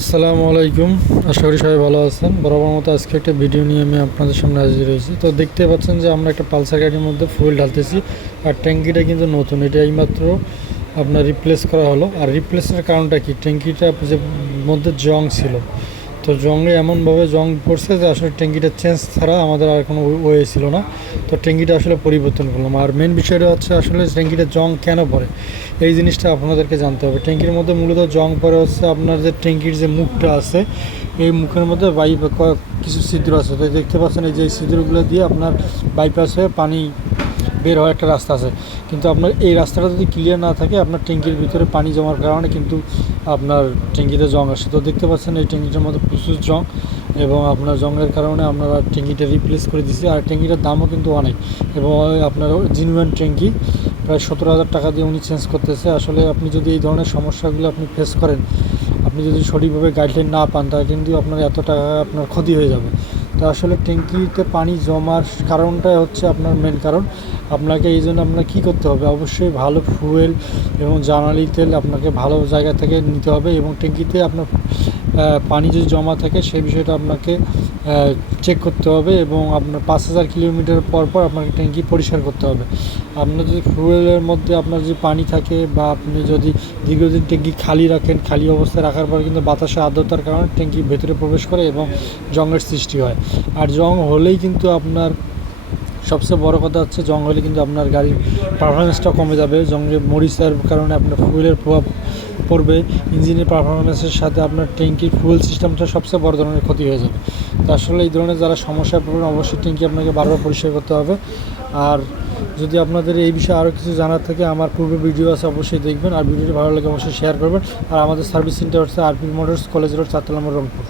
আসসালামু আলাইকুম। আশা করি সবাই ভালো আছেন। বরাবর মতো আজকে একটা ভিডিও নিয়ে আমি আপনাদের সামনে হাজির হয়েছি। তো দেখতে পাচ্ছেন যে আমরা একটা পালসার গাড়ির মধ্যে ফুয়েল ঢালতেছি আর ট্যাঙ্কিটা কিন্তু নতুন। এটা এইমাত্র আপনার রিপ্লেস করা হলো। আর রিপ্লেসের কারণটা কি? ট্যাঙ্কিটা যে মধ্যে জং ছিল তো জংয়ে এমনভাবে জং পড়ছে যে আসলে ট্যাঙ্কিটা চেঞ্জ ছাড়া আমাদের আর কোনো ওয়ে ছিল না। তো ট্যাঙ্কিটা আসলে পরিবর্তন করলাম। আর মেন বিষয়টা হচ্ছে আসলে ট্যাঙ্কিটা জং কেন পড়ে? এই জিনিসটা আপনাদেরকে জানতে হবে। ট্যাঙ্কির মধ্যে মূলত জং পড়ে হচ্ছে আপনার যে ট্যাঙ্কির যে মুখটা আছে, এই মুখের মধ্যে বাইপ কিছু ছিদ্র আছে। তো দেখতে পাচ্ছেন এই যে ছিদ্রগুলো দিয়ে আপনার বাইপাস হয়ে পানি বের হওয়ার একটা রাস্তা আছে। কিন্তু আপনার এই রাস্তাটা যদি ক্লিয়ার না থাকে, আপনার ট্যাঙ্কির ভিতরে পানি জমার কারণে কিন্তু আপনার ট্যাঙ্কিতে জং আসে। তো দেখতে পাচ্ছেন এই ট্যাঙ্কিটার মধ্যে প্রচুর জং এবং আপনার জংয়ের কারণে আপনারা ট্যাঙ্কিটা রিপ্লেস করে দিছি আর ট্যাঙ্কিটার দামও কিন্তু অনেক এবং আপনার জিনুয়ান ট্যাঙ্কি প্রায় সতেরো হাজার টাকা দিয়ে উনি চেঞ্জ করতেছে। আসলে আপনি যদি এই ধরনের সমস্যাগুলো আপনি ফেস করেন, আপনি যদি সঠিকভাবে গাইডলাইন না পান, তাহলে কিন্তু আপনার এত টাকা আপনার ক্ষতি হয়ে যাবে। তো আসলে ট্যাঙ্কিতে পানি জমার কারণটাই হচ্ছে আপনার মেন কারণ। আপনাকে এই জন্য আপনার কী করতে হবে? অবশ্যই ভালো ফুয়েল এবং জ্বালানি তেল আপনাকে ভালো জায়গা থেকে নিতে হবে এবং ট্যাঙ্কিতে আপনার পানি যদি জমা থাকে, সেই বিষয়টা আপনাকে চেক করতে হবে এবং আপনার পাঁচ হাজার কিলোমিটার পর পর আপনাকে ট্যাঙ্কি পরিষ্কার করতে হবে। আপনার যদি ফুয়েলের মধ্যে আপনার যদি পানি থাকে বা আপনি যদি দীর্ঘদিন ট্যাঙ্কি খালি রাখেন, খালি অবস্থায় রাখার পর কিন্তু বাতাসের আর্দ্রতার কারণে ট্যাঙ্কি ভেতরে প্রবেশ করে এবং জঙ্গের সৃষ্টি হয়। আর জং হলেই কিন্তু আপনার সবচেয়ে বড় কথা হচ্ছে, জং হলে কিন্তু আপনার গাড়ির পারফরমেন্সটা কমে যাবে। জঙ্গলে মরিচার কারণে আপনার ফুয়েলের প্রভাব পড়বে, ইঞ্জিনের পারফরমেন্সের সাথে আপনার ট্যাঙ্কির ফুয়েল সিস্টেমটা সবচেয়ে বড় ধরনের ক্ষতি হয়ে যাবে। তো আসলে এই ধরনের যারা সমস্যায় পড়বেন, অবশ্যই ট্যাঙ্কি আপনাকে বারবার পরিষ্কার করতে হবে। আর যদি আপনাদের এই বিষয়ে আরও কিছু জানার থাকে, আমার পূর্বে ভিডিও আছে, অবশ্যই দেখবেন। আর ভিডিওটি ভালো লাগে, অবশ্যই শেয়ার করবেন। আর আমাদের সার্ভিস সেন্টার হচ্ছে আরপি মোটরস, কলেজ রোড, চারতলা রংপুর।